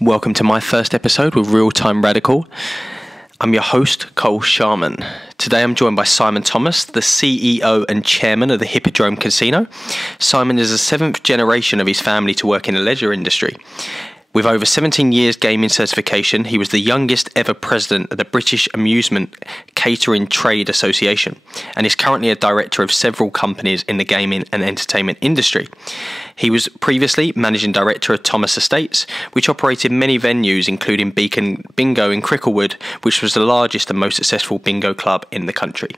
Welcome to my first episode with Real Time Radical. I'm your host, Karl Sharman. Today I'm joined by Simon Thomas, the CEO and chairman of the Hippodrome Casino. Simon is the seventh generation of his family to work in the leisure industry. With over 17 years gaming certification, he was the youngest ever president of the British Amusement Catering Trade Association and is currently a director of several companies in the gaming and entertainment industry. He was previously managing director of Thomas Estates, which operated many venues including Beacon Bingo in Cricklewood, which was the largest and most successful bingo club in the country.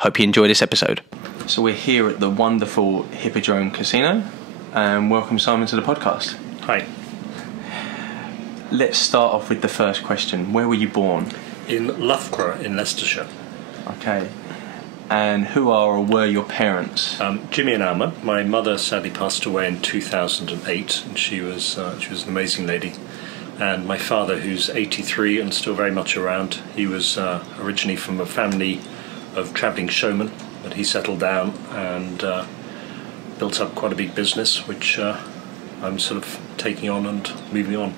Hope you enjoy this episode. So we're here at the wonderful Hippodrome Casino, and welcome Simon to the podcast. Hi. Let's start off with the first question. Where were you born? In Loughborough in Leicestershire. Okay. And who are or were your parents? Jimmy and Alma. My mother sadly passed away in 2008, and she was an amazing lady. And my father, who's 83 and still very much around, he was originally from a family of travelling showmen, but he settled down and built up quite a big business, which I'm sort of taking on and moving on.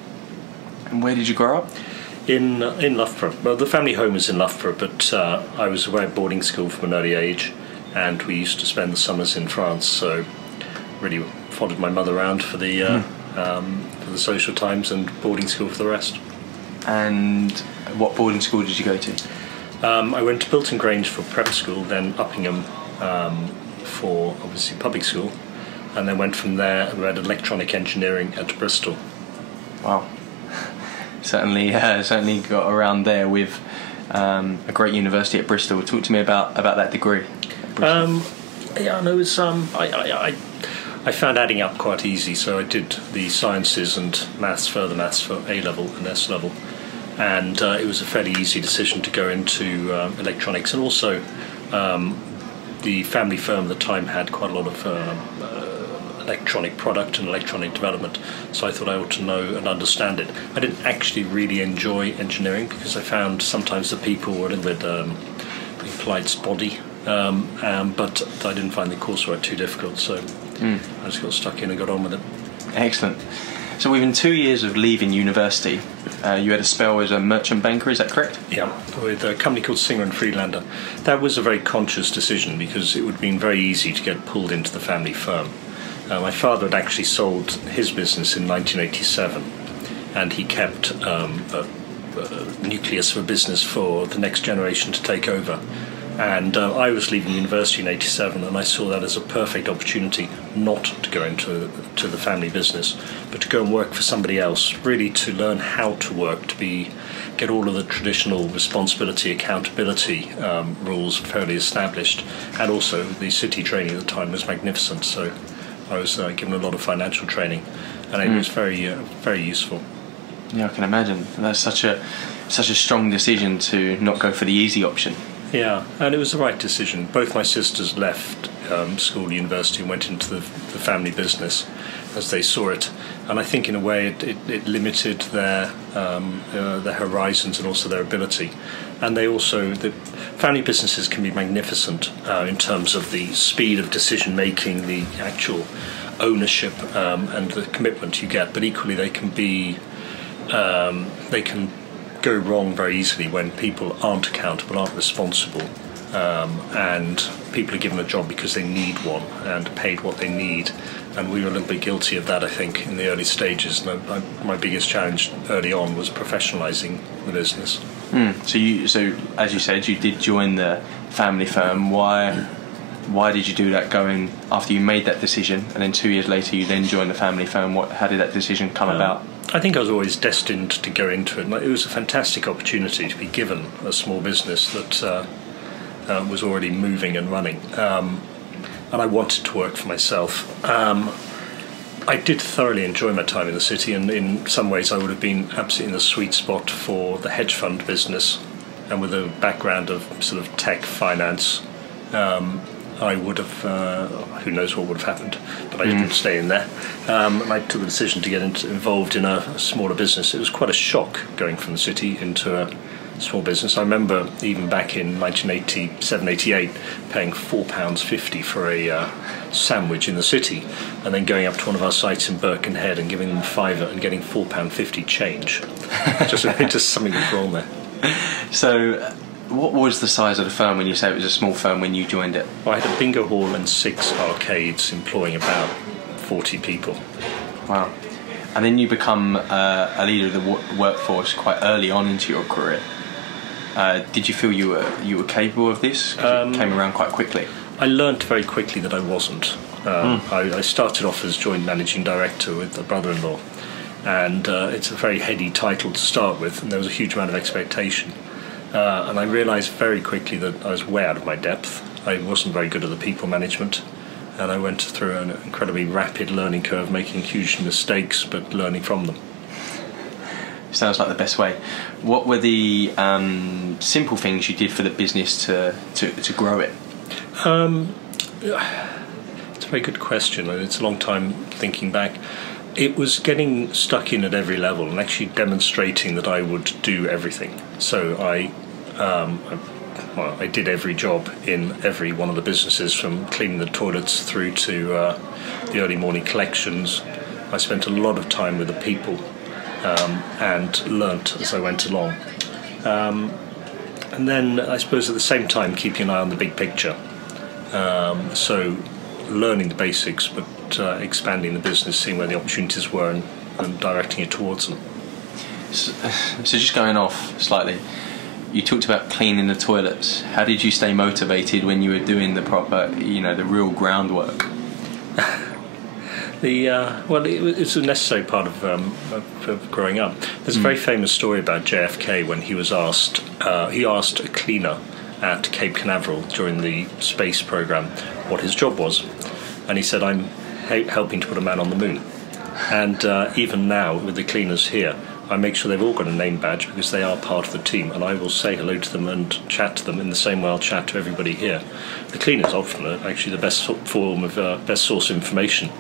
And where did you grow up? In Loughborough. Well, the family home is in Loughborough, but I was away at boarding school from an early age, and we used to spend the summers in France. So, really followed my mother around for the social times and boarding school for the rest. And what boarding school did you go to? I went to Bilton Grange for prep school, then Uppingham for obviously public school, and then went from there and read electronic engineering at Bristol. Wow. Certainly got around there with a great university at Bristol. Talk to me about that degree. I found adding up quite easy, so I did the sciences and further maths for A level and S level, and it was a fairly easy decision to go into electronics, and also the family firm at the time had quite a lot of electronic product and electronic development, so I thought I ought to know and understand it. I didn't actually really enjoy engineering because I found sometimes the people were a little bit implied spotty, but I didn't find the coursework too difficult, so I just got stuck in and got on with it. Excellent. So within 2 years of leaving university, you had a spell as a merchant banker, is that correct? Yeah, with a company called Singer and Friedlander. That was a very conscious decision because it would have been very easy to get pulled into the family firm. My father had actually sold his business in 1987, and he kept a nucleus of a business for the next generation to take over. And I was leaving university in 87, and I saw that as a perfect opportunity not to go into the family business, but to go and work for somebody else, really to learn how to work, get all of the traditional responsibility, accountability rules fairly established, and also the city training at the time was magnificent. So I was given a lot of financial training, and it was very useful. Yeah, I can imagine. And that's such a strong decision to not go for the easy option. Yeah, and it was the right decision. Both my sisters left school, university, and went into the family business as they saw it, and I think in a way it limited their horizons and also their ability. And the family businesses can be magnificent in terms of the speed of decision making, the actual ownership and the commitment you get. But equally, they can go wrong very easily when people aren't accountable, aren't responsible, and people are given a job because they need one and paid what they need. And we were a little bit guilty of that, I think, in the early stages. And my biggest challenge early on was professionalising the business. So as you said, you did join the family firm. Why did you do that? Going after you made that decision, and then 2 years later you then joined the family firm. How did that decision come about? I think I was always destined to go into it. It was a fantastic opportunity to be given a small business that was already moving and running, and I wanted to work for myself. I did thoroughly enjoy my time in the city, and in some ways I would have been absolutely in the sweet spot for the hedge fund business, and with a background of sort of tech finance, I would have, who knows what would have happened, but I didn't stay in there. And I took the decision to get involved in a smaller business. It was quite a shock going from the city into small business. I remember even back in 1987, 88, paying £4.50 for a sandwich in the city, and then going up to one of our sites in Birkenhead and giving them a fiver and getting £4.50 change. just something was wrong there. So, what was the size of the firm when you say it was a small firm when you joined it? Well, I had a bingo hall and 6 arcades employing about 40 people. Wow. And then you become a leader of the workforce quite early on into your career. Did you feel you were capable of this? 'Cause it came around quite quickly. I learnt very quickly that I wasn't. I started off as joint managing director with a brother-in-law, and it's a very heady title to start with, and there was a huge amount of expectation. And I realised very quickly that I was way out of my depth. I wasn't very good at the people management, and I went through an incredibly rapid learning curve, making huge mistakes but learning from them. Sounds like the best way. What were the simple things you did for the business to grow it? It's a very good question. It's a long time thinking back. It was getting stuck in at every level and actually demonstrating that I would do everything. So I did every job in every one of the businesses, from cleaning the toilets through to the early morning collections. I spent a lot of time with the people and learnt as I went along. And then I suppose at the same time keeping an eye on the big picture. So learning the basics but expanding the business, seeing where the opportunities were and directing it towards them. So just going off slightly, you talked about cleaning the toilets. How did you stay motivated when you were doing the proper, the real groundwork? It's a necessary part of growing up. There's a very famous story about JFK when he was asked. He asked a cleaner at Cape Canaveral during the space program what his job was, and he said, "I'm helping to put a man on the moon." And even now, with the cleaners here, I make sure they've all got a name badge because they are part of the team, and I will say hello to them and chat to them in the same way I'll chat to everybody here. The cleaners often are actually the best form of best source of information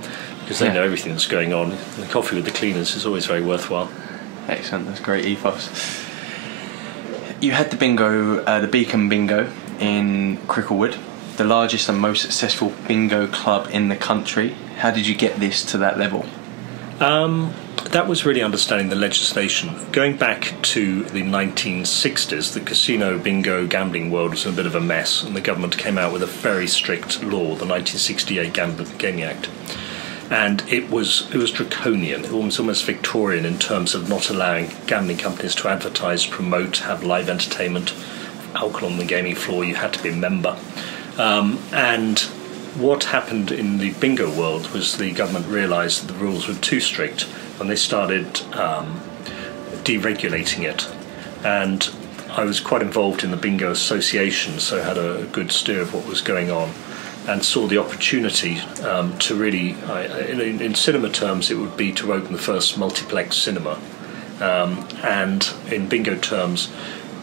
because they know everything that's going on. And the coffee with the cleaners is always very worthwhile. Excellent, that's great ethos. You had the bingo, the Beacon Bingo in Cricklewood, the largest and most successful bingo club in the country. How did you get this to that level? That was really understanding the legislation. Going back to the 1960s, the casino, bingo, gambling world was in a bit of a mess, and the government came out with a very strict law, the 1968 Gaming Act. And it was draconian. It was almost Victorian in terms of not allowing gambling companies to advertise, promote, have live entertainment, alcohol on the gaming floor. You had to be a member. And what happened in the bingo world was the government realised that the rules were too strict, and they started deregulating it. And I was quite involved in the bingo association, so I had a good steer of what was going on, and saw the opportunity to really, in cinema terms, it would be to open the first multiplex cinema. And in bingo terms,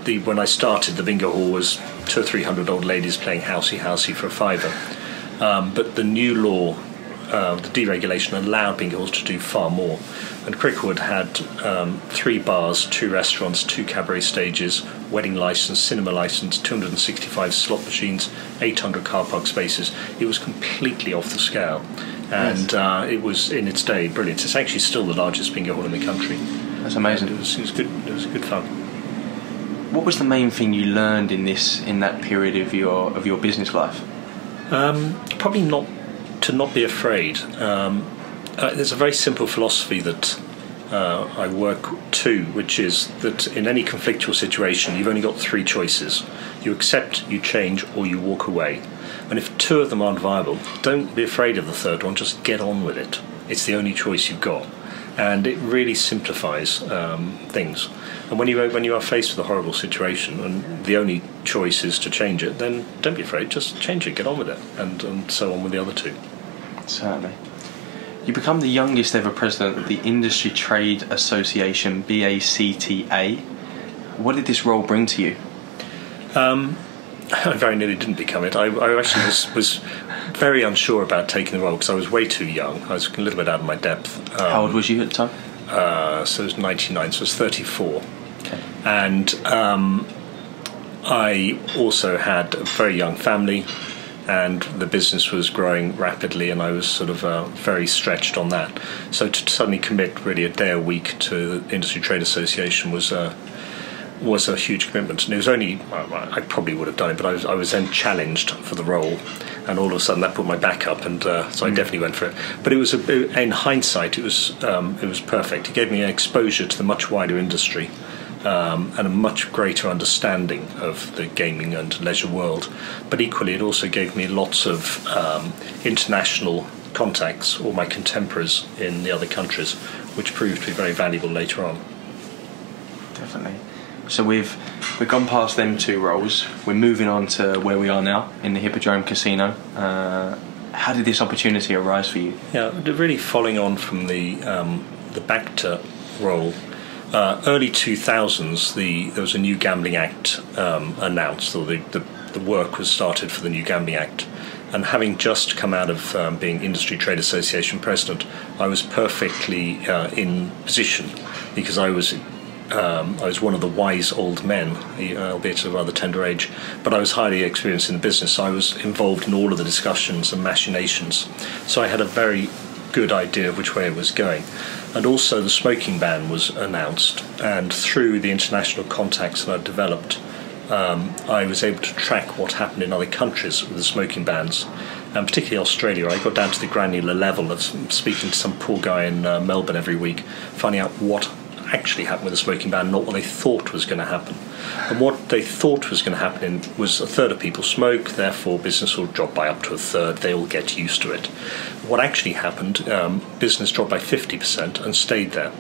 when I started, the bingo hall was 200 or 300 old ladies playing housey for a fiver. But the new law, the deregulation, allowed bingo halls to do far more. And Cricklewood had 3 bars, 2 restaurants, 2 cabaret stages, wedding licence, cinema licence, 265 slot machines, 800 car park spaces. It was completely off the scale. And it was, in its day, brilliant. It's actually still the largest bingo hall in the country. That's amazing. It was good. It was good fun. What was the main thing you learned in that period of your business life? Probably to not be afraid. There's a very simple philosophy that I work to, which is that in any conflictual situation, you've only got 3 choices. You accept, you change, or you walk away. And if 2 of them aren't viable, don't be afraid of the 3rd one, just get on with it. It's the only choice you've got. And it really simplifies things. And when you are faced with a horrible situation and the only choice is to change it, then don't be afraid, just change it, get on with it, and so on with the other 2. Certainly. You become the youngest ever president of the Industry Trade Association, BCTA. What did this role bring to you? I very nearly didn't become it. I actually was very unsure about taking the role because I was way too young. I was a little bit out of my depth. How old was you at the time? So it was 99, so I was 34. Okay. And I also had a very young family, and the business was growing rapidly, and I was sort of very stretched on that. So to suddenly commit really a day a week to the Industry Trade Association was a huge commitment. And it was only, I probably would have done it, but I was then challenged for the role, and all of a sudden that put my back up, and so I definitely went for it. But it was, in hindsight, it was perfect. It gave me exposure to the much wider industry, and a much greater understanding of the gaming and leisure world. But equally, it also gave me lots of international contacts, all my contemporaries in the other countries, which proved to be very valuable later on. Definitely. So we've gone past them two roles. We're moving on to where we are now in the Hippodrome Casino. How did this opportunity arise for you? Yeah, really following on from the BCTA role. Early 2000s, there was a new Gambling Act announced, or the work was started for the new Gambling Act. And having just come out of being Industry Trade Association president, I was perfectly in position, because I was one of the wise old men, albeit of rather tender age, but I was highly experienced in the business. I was involved in all of the discussions and machinations, so I had a very good idea of which way it was going. And also the smoking ban was announced, and through the international contacts that I developed, I was able to track what happened in other countries with the smoking bans, and particularly Australia. I got down to the granular level of speaking to some poor guy in Melbourne every week, finding out what actually happened with the smoking ban, not what they thought was going to happen. And what they thought was going to happen was a third of people smoke, therefore business will drop by up to a third, they will get used to it. What actually happened, business dropped by 50% and stayed there.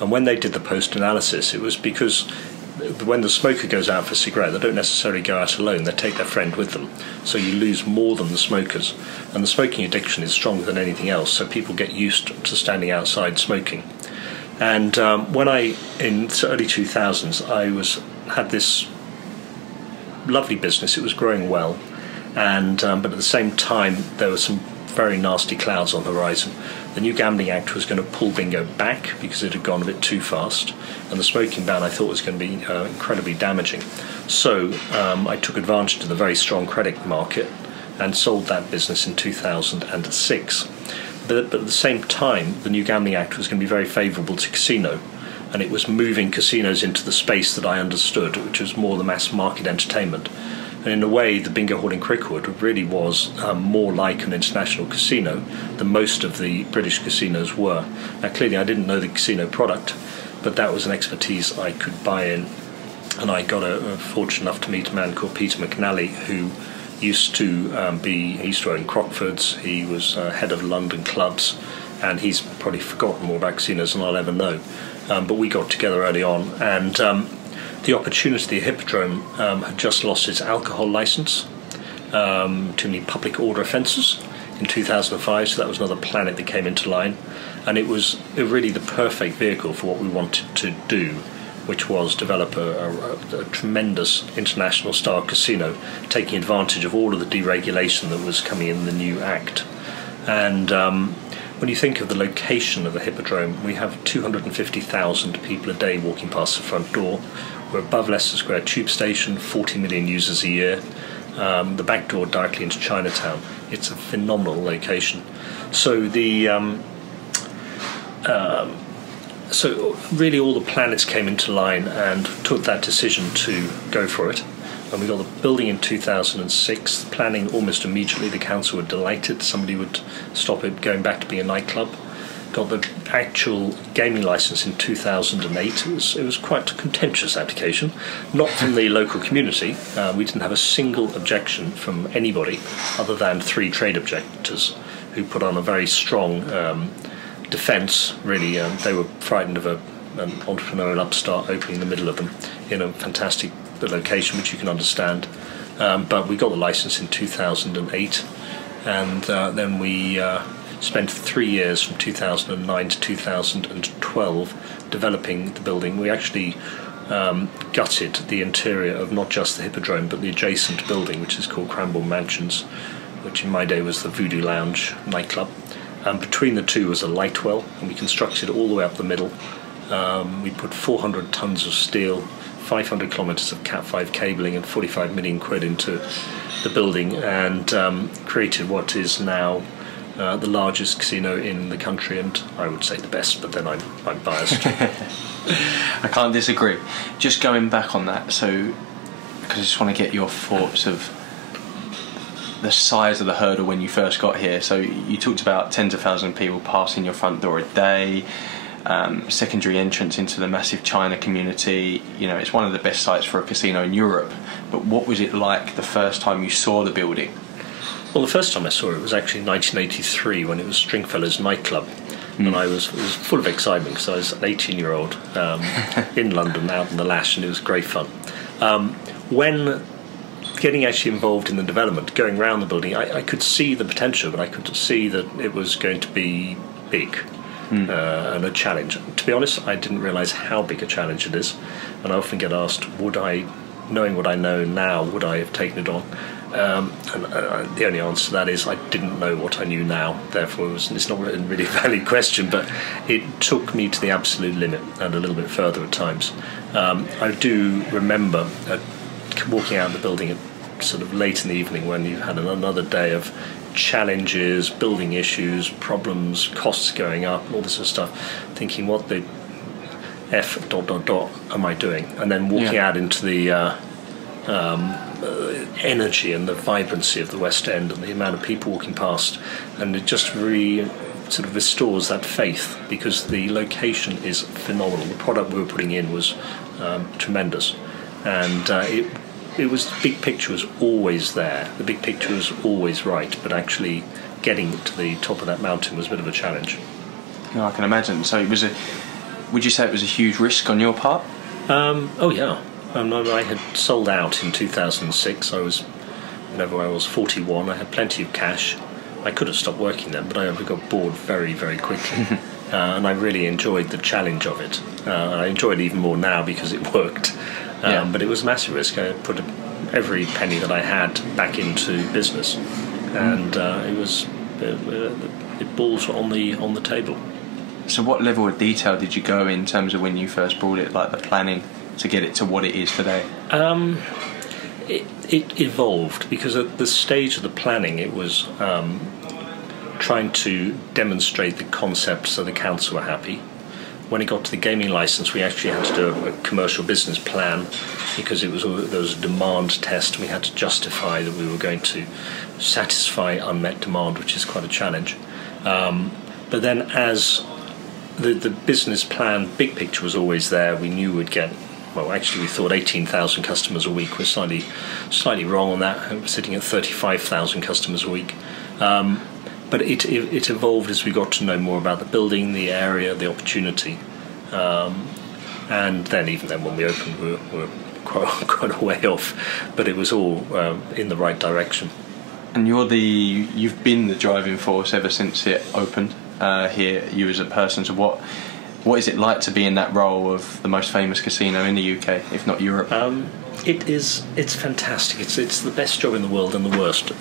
And when they did the post-analysis, it was because when the smoker goes out for a cigarette, they don't necessarily go out alone, they take their friend with them. So you lose more than the smokers. And the smoking addiction is stronger than anything else, so people get used to standing outside smoking. And when in the early 2000s, I had this lovely business. It was growing well, and but at the same time, there were some very nasty clouds on the horizon. The new Gambling Act was going to pull bingo back because it had gone a bit too fast, and the smoking ban I thought was going to be incredibly damaging. So I took advantage of the very strong credit market and sold that business in 2006. But at the same time, the new Gambling Act was going to be very favourable to casino, and it was moving casinos into the space that I understood, which was more the mass market entertainment. And in a way, the bingo hall in Cricklewood really was more like an international casino than most of the British casinos were. Now, clearly, I didn't know the casino product, but that was an expertise I could buy in. And I got fortunate enough to meet a man called Peter McNally, who used to own Crockford's. He was head of London clubs, and he's probably forgotten more about casinos than I'll ever know. But we got together early on, and the opportunity, the Hippodrome had just lost its alcohol licence, too many public order offences in 2005, so that was another planet that came into line, and it was really the perfect vehicle for what we wanted to do, which was develop a tremendous international style casino, taking advantage of all of the deregulation that was coming in the new Act. And when you think of the location of the Hippodrome, we have 250,000 people a day walking past the front door. We're above Leicester Square Tube Station, 40 million users a year. The back door directly into Chinatown. It's a phenomenal location. So So really all the planets came into line and took that decision to go for it. And we got the building in 2006, planning almost immediately. The council were delighted somebody would stop it going back to being a nightclub. Got the actual gaming licence in 2008. It was quite a contentious application, not from the local community. We didn't have a single objection from anybody other than 3 trade objectors who put on a very strong defence. Really, they were frightened of an entrepreneurial upstart opening in the middle of them in a fantastic location, which you can understand. But we got the licence in 2008, and then we spent 3 years from 2009 to 2012 developing the building. We actually gutted the interior of not just the Hippodrome but the adjacent building, which is called Cranbourne Mansions, which in my day was the Voodoo Lounge nightclub. Between the two was a light well, and we constructed all the way up the middle We put 400 tons of steel, 500 kilometres of Cat 5 cabling and 45 million quid into the building, and created what is now the largest casino in the country, and I would say the best, but then I'm biased. I can't disagree. Just going back on that, so because I just want to get your thoughts of the size of the hurdle when you first got here. So you talked about tens of thousands of people passing your front door a day, secondary entrance into the massive China community. You know, it's one of the best sites for a casino in Europe. But what was it like the first time you saw the building? Well, the first time I saw it was actually in 1983 when it was Stringfellows nightclub. And it was full of excitement because I was an 18-year-old in London, out in the lash, and it was great fun. When getting actually involved in the development, going around the building, I could see the potential, but I could see that it was going to be big and a challenge. To be honest, I didn't realise how big a challenge it is, and I often get asked, knowing what I know now, would I have taken it on? And the only answer to that is I didn't know what I knew now. Therefore, it's not really a valid question, but it took me to the absolute limit and a little bit further at times. I do remember walking out of the building at sort of late in the evening when you had another day of challenges, building issues, problems, costs going up, and all this sort of stuff, thinking what the F ... am I doing? And then walking out into the energy and the vibrancy of the West End and the amount of people walking past, and it just really sort of restores that faith, because the location is phenomenal. The product we were putting in was tremendous, and it was, the big picture was always there. The big picture was always right, but actually getting to the top of that mountain was a bit of a challenge. No, I can imagine. So it was would you say it was a huge risk on your part? Oh yeah. I had sold out in 2006. I was 41. I had plenty of cash. I could have stopped working then, but I got bored very, very quickly. And I really enjoyed the challenge of it. I enjoy it even more now because it worked. But it was a massive risk. I put every penny that I had back into business, and it balls on the table. So what level of detail did you go in terms of when you first bought it, like the planning, to get it to what it is today? It evolved, because at the stage of the planning it was trying to demonstrate the concept so the council were happy. When it got to the gaming license, we actually had to do a commercial business plan, because there was a demand test. We had to justify that we were going to satisfy unmet demand, which is quite a challenge. But then as the business plan, big picture was always there. We knew we'd get, well, actually we thought 18,000 customers a week. We're slightly wrong on that. We're sitting at 35,000 customers a week. But it evolved as we got to know more about the building, the area, the opportunity. And then, even then, when we opened, we were quite a way off. But it was all in the right direction. And you've been the driving force ever since it opened here, you as a person. So what is it like to be in that role of the most famous casino in the UK, if not Europe? It's fantastic. It's the best job in the world and the worst.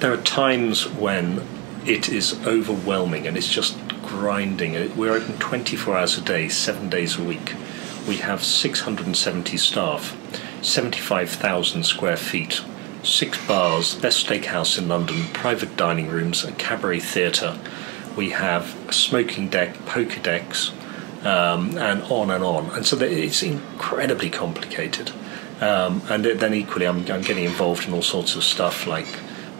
There are times when it is overwhelming and it's just grinding. We're open 24 hours a day, 7 days a week. We have 670 staff, 75,000 square feet, 6 bars, best steakhouse in London, private dining rooms, a cabaret theatre. We have a smoking deck, poker decks, and on and on. And so it's incredibly complicated. And then equally, I'm getting involved in all sorts of stuff like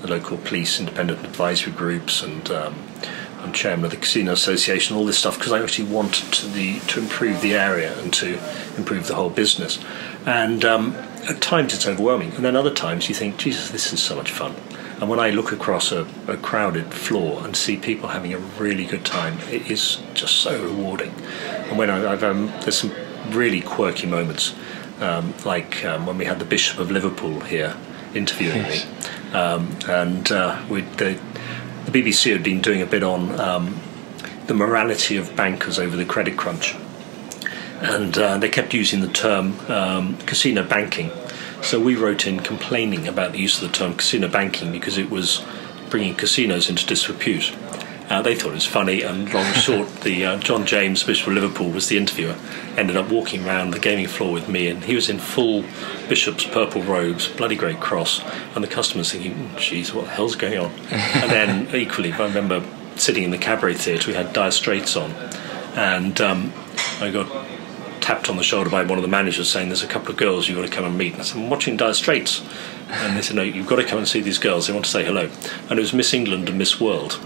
the local police, independent advisory groups, and I'm chairman of the Casino Association, all this stuff, because I actually wanted to improve the area and to improve the whole business. And at times it's overwhelming, and then other times you think, Jesus, this is so much fun. And when I look across a crowded floor and see people having a really good time, it is just so rewarding. And when there's some really quirky moments, like when we had the Bishop of Liverpool here interviewing me, and the BBC had been doing a bit on the morality of bankers over the credit crunch, and they kept using the term casino banking. So we wrote in complaining about the use of the term casino banking because it was bringing casinos into disrepute. They thought it was funny, and long and short, the John James, Bishop of Liverpool, was the interviewer, ended up walking around the gaming floor with me, and he was in full bishop's purple robes, bloody great cross, and the customers thinking, geez, what the hell's going on? And then, equally, I remember sitting in the cabaret theatre, we had Dire Straits on, and I got tapped on the shoulder by one of the managers saying, there's a couple of girls you've got to come and meet. And I said, I'm watching Dire Straits. And they said, no, you've got to come and see these girls, they want to say hello. And it was Miss England and Miss World.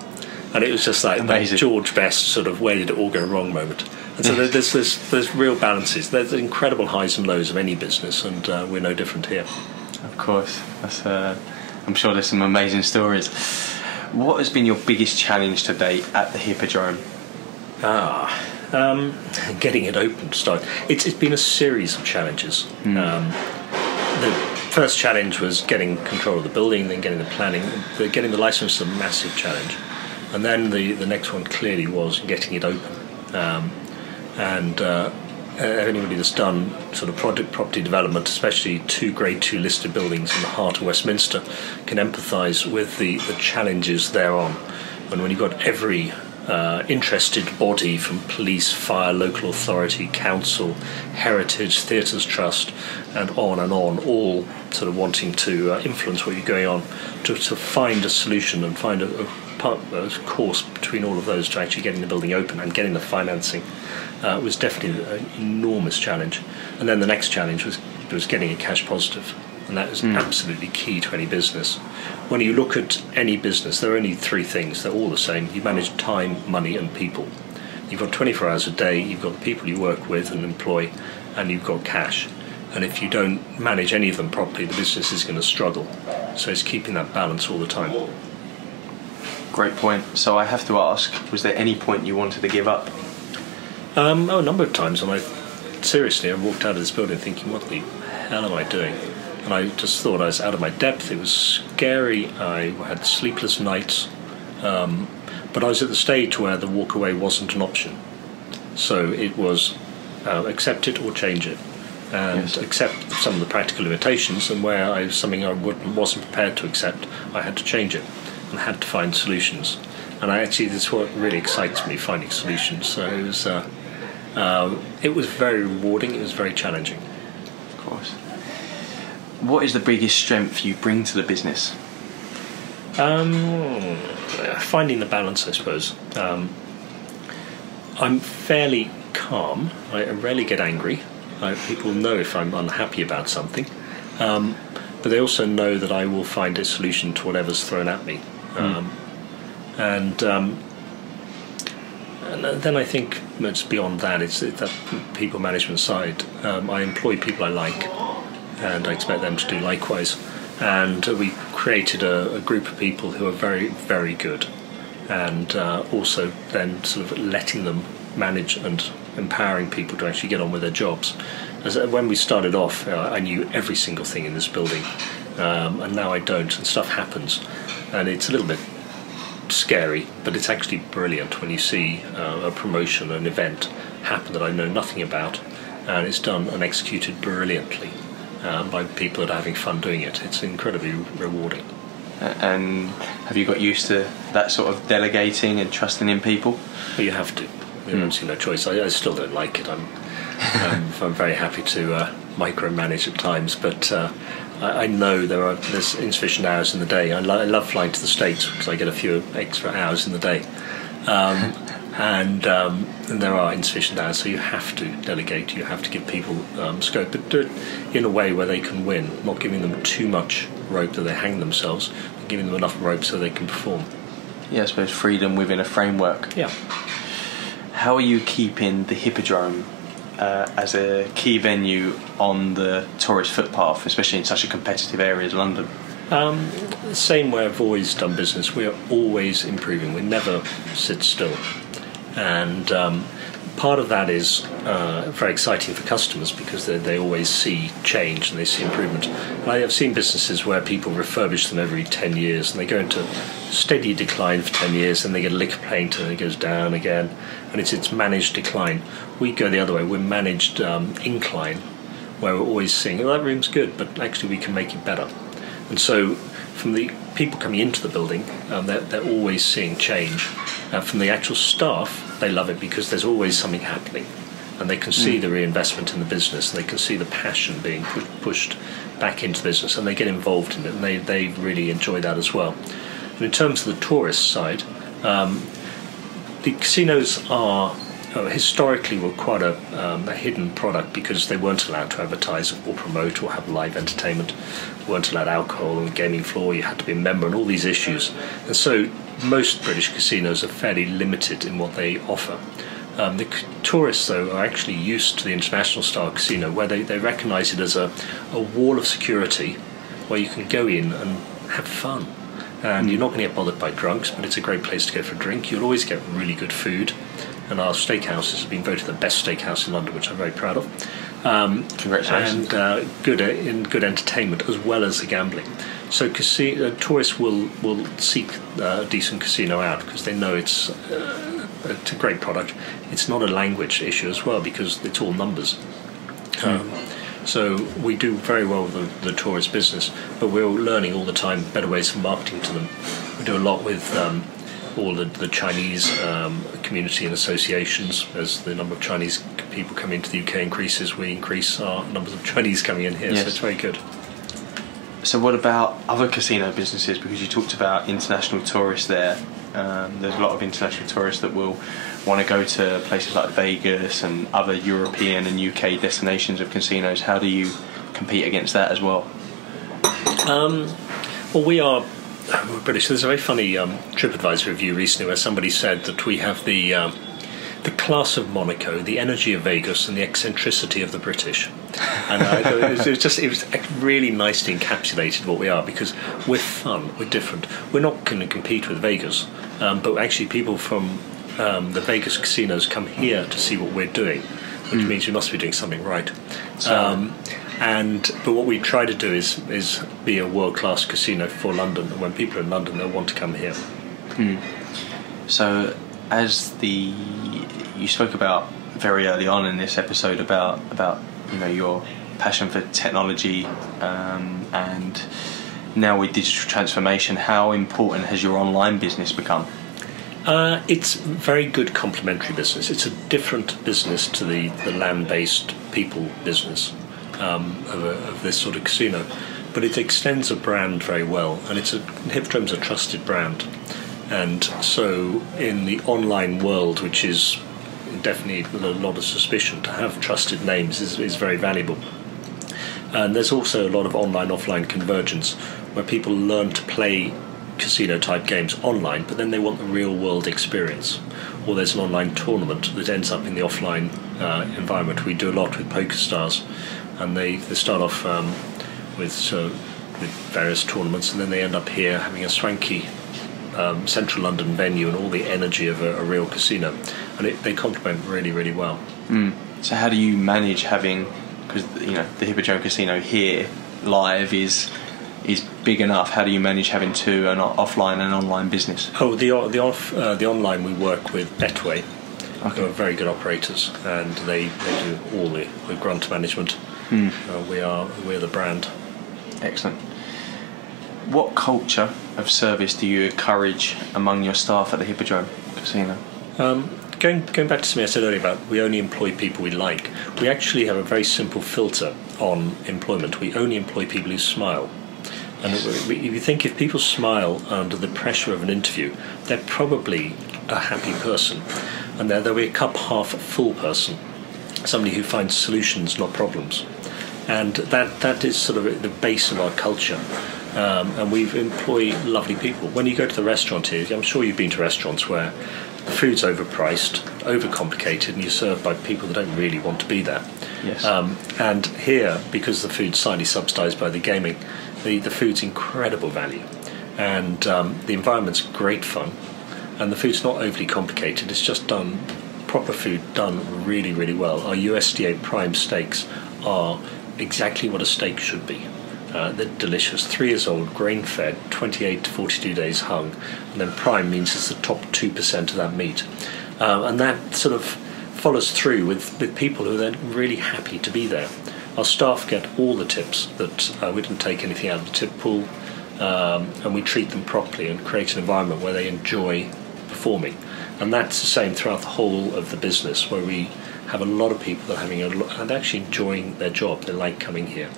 And it was just like that George Best sort of where did it all go wrong moment. And so there's real balances. There's incredible highs and lows of any business, and we're no different here. Of course. That's, I'm sure there's some amazing stories. What has been your biggest challenge to date at the Hippodrome? Getting it open to start. It's been a series of challenges. The first challenge was getting control of the building, then getting the planning. Getting the license was a massive challenge. And then the next one clearly was getting it open. Anybody that's done sort of property development, especially 2 Grade 2 listed buildings in the heart of Westminster, can empathise with the challenges thereon. And when you've got every interested body from police, fire, local authority, council, heritage, theatres trust, and on, all sort of wanting to influence what you're going on, to find a solution and find a course between all of those to actually getting the building open and getting the financing was definitely an enormous challenge. And then the next challenge was getting it cash positive, and that is absolutely key to any business. When you look at any business, there are only 3 things. They're all the same. You manage time, money, and people. You've got 24 hours a day, you've got the people you work with and employ, and you've got cash. And if you don't manage any of them properly, the business is going to struggle. So it's keeping that balance all the time. Great point. So I have to ask, was there any point you wanted to give up? A number of times. And I walked out of this building thinking, what the hell am I doing? And I just thought I was out of my depth. It was scary. I had sleepless nights. But I was at the stage where the walk away wasn't an option. So it was accept it or change it. And accept some of the practical limitations, and where something I wasn't prepared to accept, I had to change it and had to find solutions. And this is what really excites me, finding solutions. So it was very rewarding. It was very challenging. Of course. What is the biggest strength you bring to the business? Finding the balance, I suppose. I'm fairly calm. I rarely get angry. People know if I'm unhappy about something, but they also know that I will find a solution to whatever's thrown at me. And then I think it's beyond that. It's that people management side. I employ people I like, and I expect them to do likewise. And we created a group of people who are very, very good, and also then sort of letting them manage and empowering people to actually get on with their jobs. When we started off, I knew every single thing in this building, and now I don't, and stuff happens, and it's a little bit scary, but it's actually brilliant when you see a promotion, an event happen that I know nothing about, and it's done and executed brilliantly by people that are having fun doing it. It's incredibly rewarding. And have you got used to that sort of delegating and trusting in people? Well, you have to. You don't see no choice. I still don't like it. I'm very happy to micromanage at times, but I know there's insufficient hours in the day. I love flying to the States because I get a few extra hours in the day, and there are insufficient hours, so you have to delegate. You have to give people scope, but do it in a way where they can win, not giving them too much rope that they hang themselves, but giving them enough rope so they can perform. Yeah, I suppose freedom within a framework. Yeah. How are you keeping the Hippodrome as a key venue on the tourist footpath, especially in such a competitive area as London? The same way I've always done business. We are always improving. We never sit still. And part of that is very exciting for customers because they always see change and they see improvement. And I have seen businesses where people refurbish them every 10 years and they go into steady decline for 10 years and they get a lick of paint and it goes down again. And it's managed decline. We go the other way. We're managed incline, where we're always seeing, oh, that room's good, but actually we can make it better. And so from the people coming into the building, they're always seeing change. From the actual staff, they love it because there's always something happening. And they can see the reinvestment in the business. They can see the passion being pushed back into the business, and they get involved in it, and they really enjoy that as well. And in terms of the tourist side, the casinos are historically were quite a hidden product because they weren't allowed to advertise or promote or have live entertainment. They weren't allowed alcohol on the gaming floor. You had to be a member, and all these issues. And so most British casinos are fairly limited in what they offer. The tourists, though, are actually used to the international style casino, where they recognise it as a wall of security where you can go in and have fun. And you're not going to get bothered by drunks, but it's a great place to go for a drink. You'll always get really good food. And our steakhouse has been voted the best steakhouse in London, which I'm very proud of. Congratulations. And good entertainment as well as the gambling. So tourists will seek a decent casino out because they know it's a great product. It's not a language issue as well because it's all numbers. So we do very well with the tourist business, but we're learning all the time better ways of marketing to them. We do a lot with all the Chinese community and associations. As the number of Chinese people coming into the UK increases, we increase our numbers of Chinese coming in here, so it's very good. So what about other casino businesses? Because you talked about international tourists there. There's a lot of international tourists that will want to go to places like Vegas and other European and UK destinations of casinos. How do you compete against that as well? Well, we're British. There's a very funny TripAdvisor review recently where somebody said that we have the class of Monaco, the energy of Vegas, and the eccentricity of the British. And it was really nicely encapsulated what we are, because we're fun, we're different. We're not going to compete with Vegas, but actually people from the Vegas casinos come here to see what we're doing, which means we must be doing something right. But what we try to do is be a world-class casino for London, and when people are in London, they'll want to come here. So, you spoke about very early on in this episode about your passion for technology, and now with digital transformation, how important has your online business become? It's a very good complementary business. It's a different business to the land-based people business of this sort of casino, but it extends a brand very well, and Hippodrome's a trusted brand, and so in the online world, which is definitely with a lot of suspicion, to have trusted names is very valuable. And there's also a lot of online-offline convergence where people learn to play casino-type games online, but then they want the real-world experience. Or there's an online tournament that ends up in the offline environment. We do a lot with PokerStars, and they start off with various tournaments, and then they end up here having a swanky central London venue and all the energy of a real casino, and they complement really, really well. So how do you manage having, because the Hippodrome Casino here live is big enough, how do you manage having an offline and online business? The online we work with Betway, who are very good operators, and they do all the grunt management. We're the brand. Excellent. What culture of service do you encourage among your staff at the Hippodrome Casino? Going back to something I said earlier about we only employ people we like, we actually have a very simple filter on employment. We only employ people who smile. And if you think if people smile under the pressure of an interview, they're probably a happy person. And they'll be a cup half full person, somebody who finds solutions, not problems. And that is sort of the base of our culture. And we employ lovely people. When you go to the restaurant here, I'm sure you've been to restaurants where the food's overpriced, overcomplicated, and you're served by people that don't really want to be there. Yes. And here, because the food's slightly subsidised by the gaming, the food's incredible value. And the environment's great fun. And the food's not overly complicated. It's just proper food done really, really well. Our USDA prime steaks are exactly what a steak should be. They're delicious, 3 years old, grain-fed, 28 to 42 days hung, and then prime means it's the top 2% of that meat. And that sort of follows through with people who are then really happy to be there. Our staff get all the tips. That we didn't take anything out of the tip pool, and we treat them properly and create an environment where they enjoy performing. And that's the same throughout the whole of the business, where we have a lot of people that are having and actually enjoying their job. They like coming here.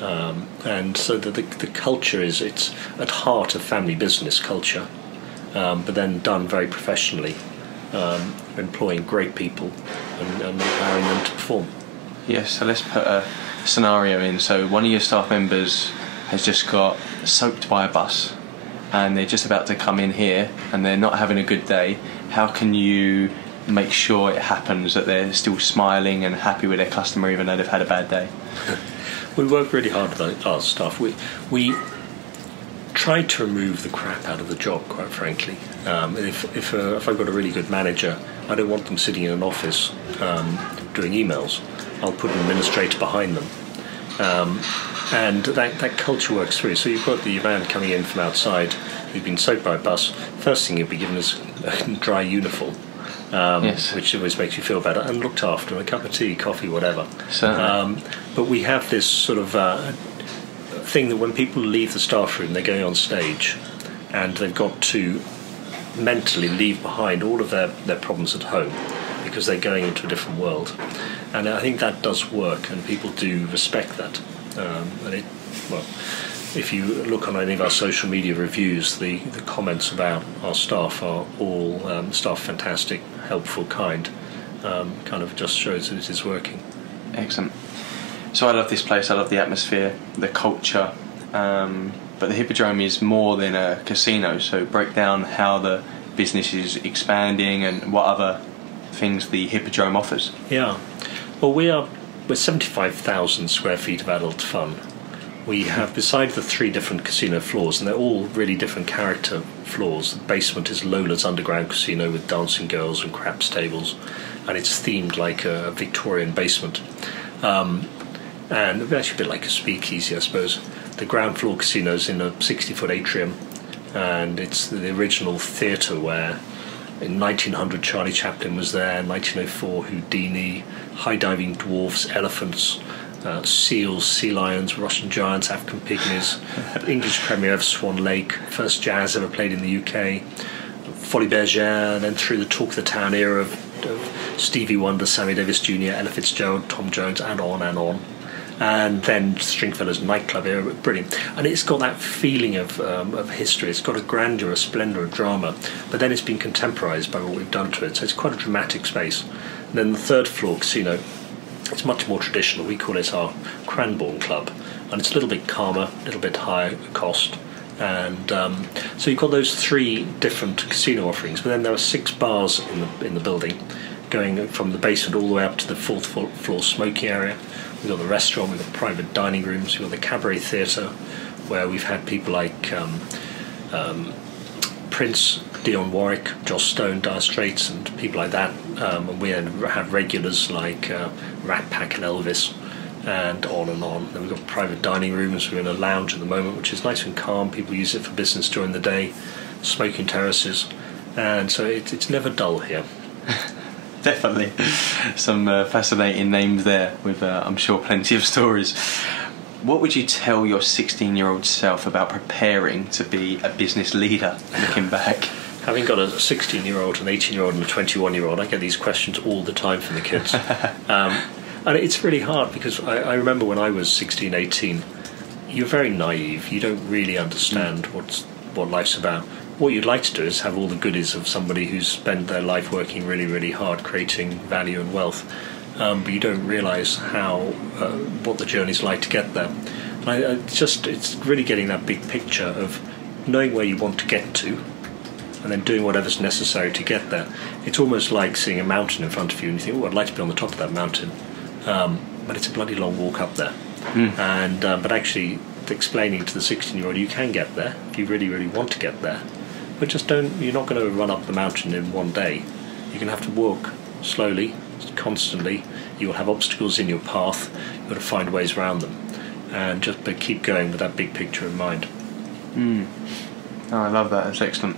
And so the culture it's at heart a family business culture, but then done very professionally, employing great people and empowering them to perform. Yes, so let's put a scenario in. So one of your staff members has just got soaked by a bus and they're just about to come in here and they're not having a good day. How can you make sure it happens that they're still smiling and happy with their customer even though they've had a bad day? We work really hard with our staff. We try to remove the crap out of the job, quite frankly. If I've got a really good manager, I don't want them sitting in an office doing emails. I'll put an administrator behind them. And that culture works through. So you've got the man coming in from outside who's been soaked by a bus. First thing he'll be given is a dry uniform. Yes. Which always makes you feel better, and looked after, a cup of tea, coffee, whatever. But we have this sort of thing that when people leave the staff room, they're going on stage, and they've got to mentally leave behind all of their problems at home because they're going into a different world. And I think that does work, and people do respect that. If you look on any of our social media reviews, the comments about our staff are all staff fantastic, helpful, kind. Kind of just shows that it is working. Excellent. So I love this place, I love the atmosphere, the culture, but the Hippodrome is more than a casino, so break down how the business is expanding and what other things the Hippodrome offers. Yeah, well we're 75,000 square feet of adult fun. We have, beside the 3 different casino floors, and they're all really different character floors. The basement is Lola's underground casino with dancing girls and craps tables, and it's themed like a Victorian basement. And actually a bit like a speakeasy, I suppose. The ground floor casino's in a 60-foot atrium, and it's the original theatre where in 1900 Charlie Chaplin was there, 1904 Houdini, high-diving dwarfs, elephants, seals, sea lions, Russian giants, African pygmies, English premiere of Swan Lake, first jazz ever played in the UK, Folie Bergère, and then through the Talk of the Town era of Stevie Wonder, Sammy Davis Jr., Ella Fitzgerald, Tom Jones, and on and on. And then Stringfellows nightclub era, brilliant. And it's got that feeling of history. It's got a grandeur, a splendour, a drama, but then it's been contemporised by what we've done to it. So it's quite a dramatic space. And then the 3rd floor casino, it's much more traditional. We call it our Cranbourne Club, and it's a little bit calmer, a little bit higher cost. And so you've got those 3 different casino offerings, but then there are 6 bars in the building, going from the basement all the way up to the 4th floor smoking area. We've got the restaurant, we've got private dining rooms, we've got the cabaret theatre, where we've had people like Prince, Dionne Warwick, Joss Stone, Dire Straits, and people like that. And we have regulars like Rat Pack and Elvis, and on and on. Then we've got private dining rooms. We're in a lounge at the moment, which is nice and calm. People use it for business during the day. Smoking terraces, and so it's never dull here. Definitely. Some fascinating names there with, I'm sure, plenty of stories. What would you tell your 16-year-old self about preparing to be a business leader, looking back? Having got a 16-year-old, an 18-year-old and a 21-year-old, I get these questions all the time from the kids. And it's really hard because I remember when I was 16, 18, you're very naive. You don't really understand what life's about. What you'd like to do is have all the goodies of somebody who's spent their life working really, really hard, creating value and wealth, but you don't realise what the journey's like to get there. And it's really getting that big picture of knowing where you want to get to, and then doing whatever's necessary to get there. It's almost like seeing a mountain in front of you, and you think, "Oh, I'd like to be on the top of that mountain," but it's a bloody long walk up there. And but actually, explaining to the 16-year-old, you can get there if you really, really want to get there. But just don't. You're not going to run up the mountain in one day. You're going to have to walk slowly, constantly. You'll have obstacles in your path. You've got to find ways around them, and but keep going with that big picture in mind. Oh, I love that. That's excellent.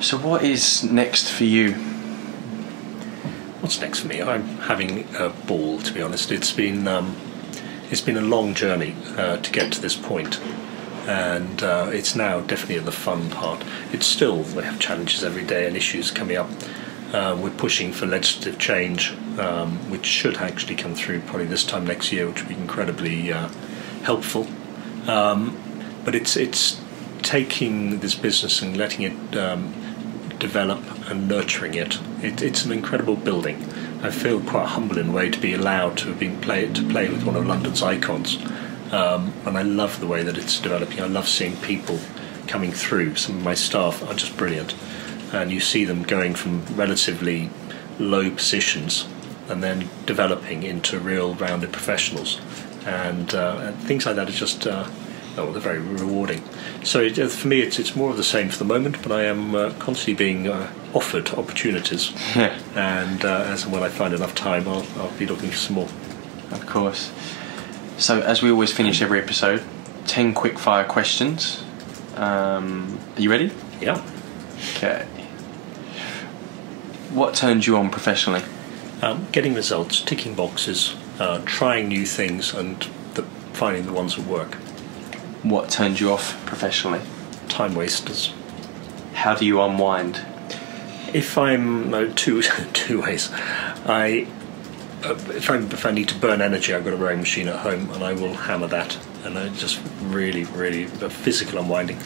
So, what is next for you? What's next for me? I'm having a ball, to be honest. It's been a long journey to get to this point, and it's now definitely at the fun part. It's still, we have challenges every day and issues coming up. We're pushing for legislative change, which should actually come through probably this time next year, which would be incredibly helpful. But it's taking this business and letting it develop and nurturing it. It's an incredible building. I feel quite humble in a way to be allowed to have been to play with one of London's icons, and I love the way that it's developing. I love seeing people coming through. Some of my staff are just brilliant, and you see them going from relatively low positions and then developing into real rounded professionals, and things like that are just they're very rewarding. So for me, it's more of the same for the moment, but I am constantly being offered opportunities, and as and when I find enough time, I'll be looking for some more. Of course. So as we always finish every episode, 10 quick fire questions. Are you ready? Yeah. Okay. What turns you on professionally? Getting results, ticking boxes, trying new things, and finding the ones that work. What turns you off professionally? Time wasters. How do you unwind? If I'm two ways. If I need to burn energy, I've got a rowing machine at home, and I will hammer that, and I just really physical unwinding,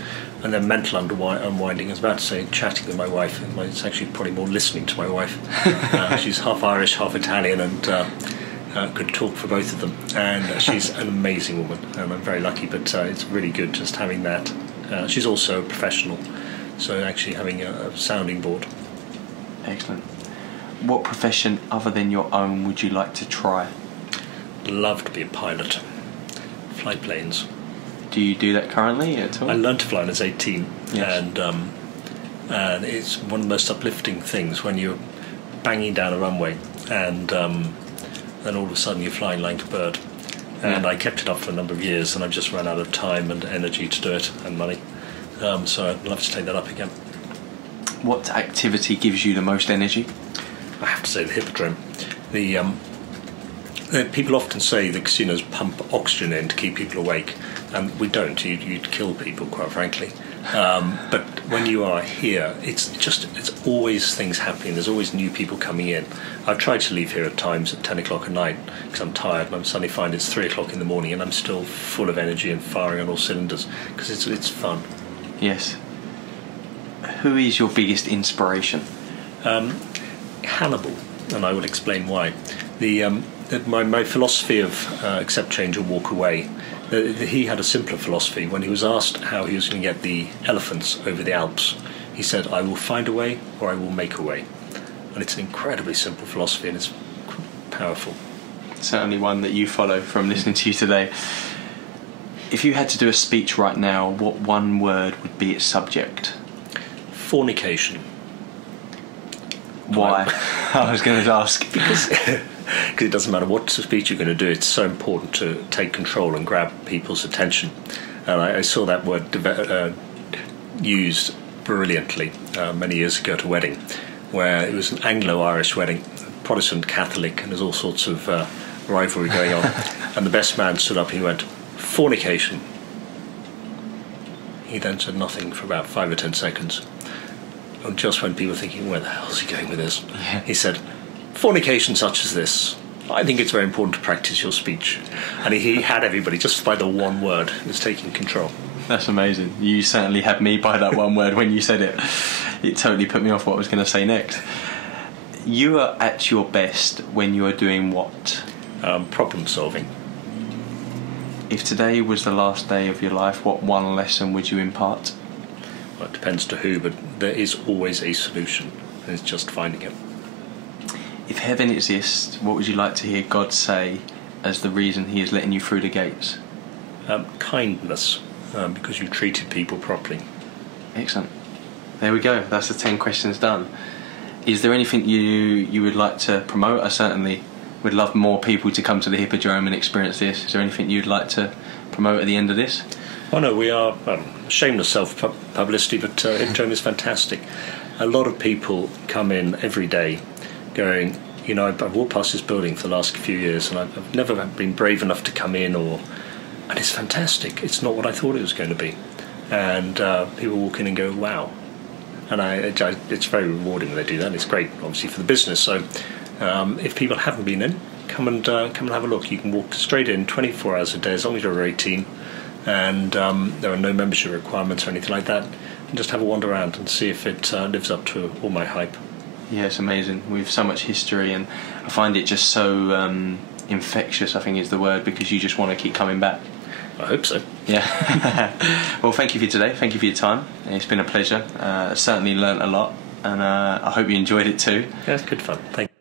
and then mental unwinding. I was about to say chatting with my wife, and it's actually probably more listening to my wife. She's half Irish, half Italian, and could talk for both of them, and she's an amazing woman, and I'm very lucky, but it's really good just having that. She's also a professional, so actually having a sounding board. Excellent. What profession other than your own would you like to try? Love to be a pilot, fly planes. Do you do that currently at all? I learned to fly when I was 18, yes. And it's one of the most uplifting things when you're banging down a runway, and then all of a sudden you're flying like a bird. And I kept it up for a number of years, and I've just run out of time and energy to do it, and money. So I'd love to take that up again. What activity gives you the most energy? I have to say the Hippodrome. People often say the casinos pump oxygen in to keep people awake, and we don't. You'd kill people, quite frankly. But when you are here, it's always things happening. There's always new people coming in. I've tried to leave here at times at 10 o'clock at night because I'm tired, and I'm suddenly find it's 3 o'clock in the morning, and I'm still full of energy and firing on all cylinders because it's fun. Yes. Who is your biggest inspiration? Hannibal, and I will explain why. My philosophy of accept change or walk away. He had a simpler philosophy. When he was asked how he was going to get the elephants over the Alps, he said, "I will find a way, or I will make a way." And it's an incredibly simple philosophy, and it's powerful. Certainly one that you follow from listening to you today. If you had to do a speech right now, what one word would be its subject? Fornication. Why? I was going to ask. Because it doesn't matter what speech you're going to do, it's so important to take control and grab people's attention. And I saw that word used brilliantly many years ago at a wedding, where it was an Anglo-Irish wedding, Protestant Catholic, and there's all sorts of rivalry going on. And the best man stood up and he went, "Fornication." He then said nothing for about 5 or 10 seconds. And just when people were thinking, where the hell is he going with this? Yeah. He said, "Fornication such as this. I think it's very important to practice your speech." And he had everybody just by the one word. He was taking control. That's amazing. You certainly had me by that one word when you said it. It totally put me off what I was going to say next. You are at your best when you are doing what? Problem solving. If today was the last day of your life, what one lesson would you impart? Well, it depends to who, but there is always a solution, and it's just finding it. If heaven exists, what would you like to hear God say as the reason he is letting you through the gates? Kindness, because you treated people properly. Excellent. There we go. That's the 10 questions done. Is there anything you would like to promote? I certainly would love more people to come to the Hippodrome and experience this. Is there anything you'd like to promote at the end of this? Oh no, we are shameless self-publicity, but Hippodrome is fantastic. A lot of people come in every day going, You know, I've walked past this building for the last few years, and I've never been brave enough to come in, and it's fantastic. It's not what I thought it was going to be, and people walk in and go, wow. And it's very rewarding when they do that. It's great, obviously, for the business. So if people haven't been in, come and have a look. You can walk straight in 24 hours a day, as long as you're over 18, and there are no membership requirements or anything like that. And just have a wander around and see if it lives up to all my hype. Yeah, it's amazing. We have so much history, and I find it just so infectious, I think is the word, because you just want to keep coming back. I hope so. Yeah. Well, thank you for today. Thank you for your time. It's been a pleasure. Certainly learnt a lot, and I hope you enjoyed it too. Yeah, it's good fun. Thank you.